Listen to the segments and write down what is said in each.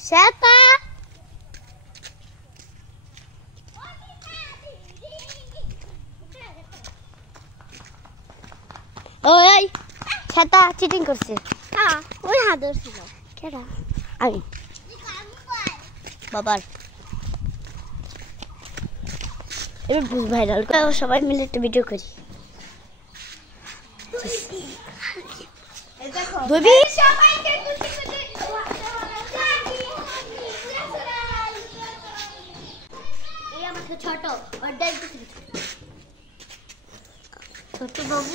শ্বেতা ওই শ্বেতা চিটিং করছে ওই হাত ধরছিল কেডা আমি বাবার এবার ভাইরাল সবাই মিলে একটা ভিডিও করি বেবি ছোট ছোট বাবু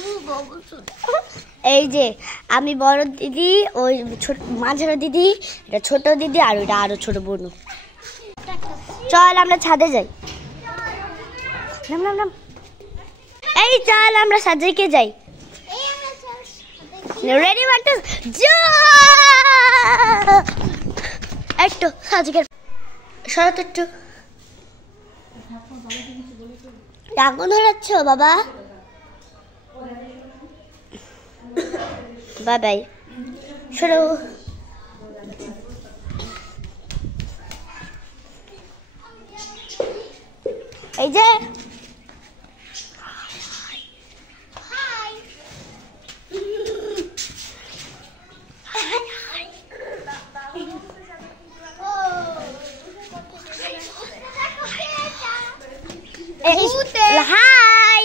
এই যে আমি বড় দিদি ওই ছোট মাঝারো দিদি এটা ছোট দিদি আর ওইটা আরো ছোট বোন চল আমরা ছাদে যাই নাম নাম নাম এই চল আমরা সাজেকে যাই রেডি ওয়ান টু একটু সাজেকে সরাতে একটু আগুন ধরাচ্ছ বাবা বাই বাই সরো এই যে হাই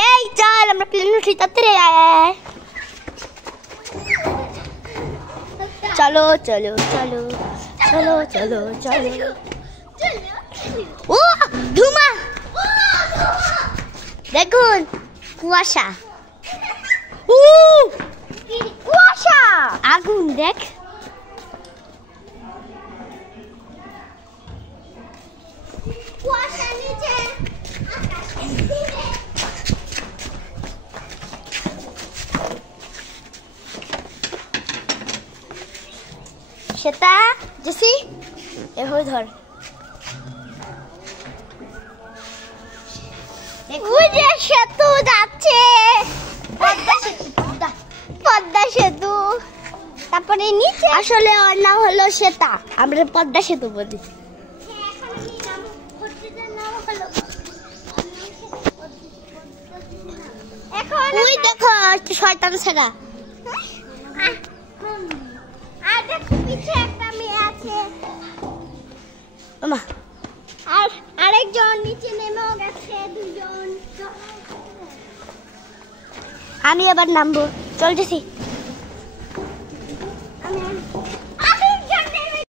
এই চল আমরা প্লেন উঠি তাড়াতাড়ি চলো চলো চলো চলো চলো চলো ও ধুমা দেখুন কুয়াশা কুয়াশা আগুন দেখ কুয়াশা নিচে শ্বেতা জেসি এহো ধর ওই যে সেতু যাচ্ছে পদ্মা সেতু তারপরে নিচে আসলে ওর নাম হলো শ্বেতা আমরা পদ্মা সেতু বলি ওই দেখো শয়তান ছেড়া আর দেখো পিছে একটা মেয়ে আছে আর আরেকজন নিচে নেমেও গেছে দুজন আমি আবার নামবো চলতেছি আমি